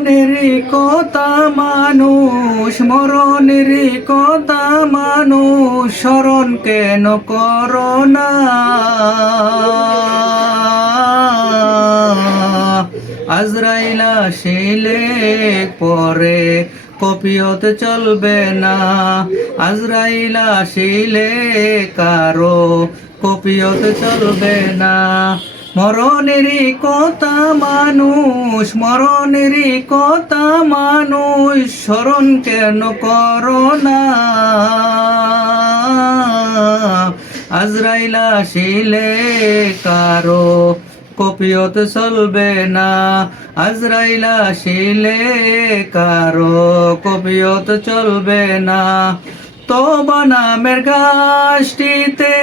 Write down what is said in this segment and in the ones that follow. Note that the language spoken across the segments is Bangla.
মরণের কথা মানুষ, মরণের কথা মানুষ, স্মরণ কেন করোনা আজরাইলা শিলে পরে কপিয়ত চলবে না। আজরাইলা শিলে কারও কপিয়ত চলবে না। মরণেরই কথা মানুষ মরণেরই কথা মানুষ, স্মরণ কেন করো না? আজরাইলা শিলে কারও কপিয়ত চলবে না। আজরাইলা শিলে কারও কপিয়ত চলবে না। তো নামের গাছটিতে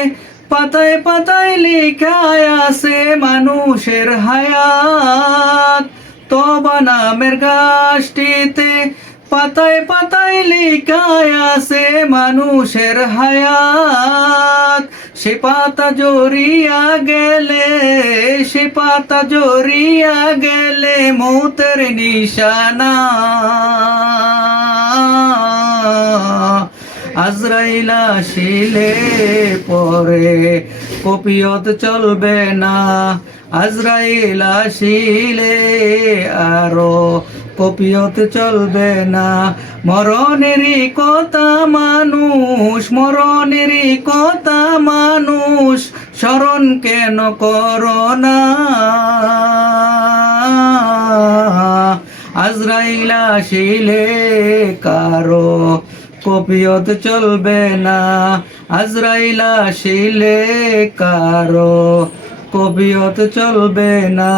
পাতায় পাতায় লেখায় আছে মানুষের হায়াত। তো নামের গাছটিতে পাতায় পাতায় লেখায় আছে মানুষের হায়াত। সে পাতা জড়িয়া গেলে, সে পাতা জড়িয়া গেলে মৌতের নিশানা। আজরাইলা শিলে পরে কপিয়ত চলবে না। আজরাইলা শিলে আরও কপিয়ত চলবে না। মরণেরই কথা মানুষ মরণেরই কথা মানুষ, স্মরণ কেন করো না? আজরাইলা শিলে কারও কপিয়ত চলবে না। আজরাইলা শিলে কারও কপিয়ত চলবে না।